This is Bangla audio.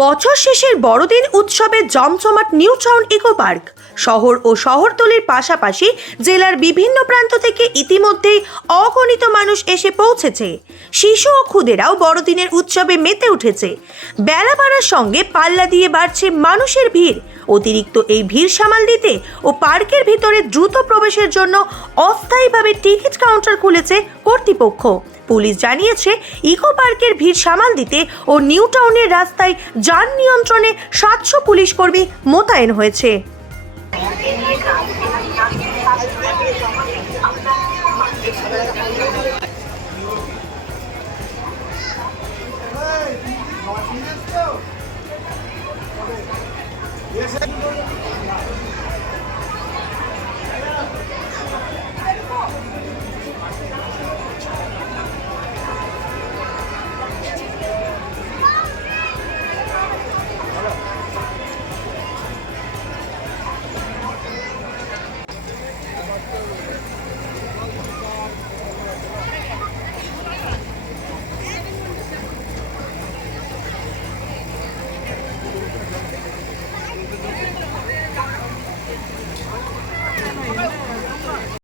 বছর শেষের বড়দিন উৎসবের জমজমাট নিউ টাউন ইকো পার্ক। শহর ও শহরতলির পাশাপাশি জেলার বিভিন্ন প্রান্ত থেকে ইতিমধ্যেই অগণিত মানুষ এসে পৌঁছেছে। শিশু ও ক্ষুদেরাও বড়দিনের উৎসবে মেতে উঠেছে। বেলা বাড়ার সঙ্গে পাল্লা দিয়ে বাড়ছে মানুষের ভিড়। অতিরিক্ত এই ভিড় সামাল দিতে ও পার্কের ভিতরে দ্রুত প্রবেশের জন্য অস্থায়ীভাবে টিকিট কাউন্টার খুলেছে কর্তৃপক্ষ। পুলিশ জানিয়েছে, ইকো পার্কের ভিড় সামাল দিতে ও নিউ টাউনের রাস্তায় যান নিয়ন্ত্রণে সাতশো পুলিশ কর্মী মোতায়েন হয়েছে Yes.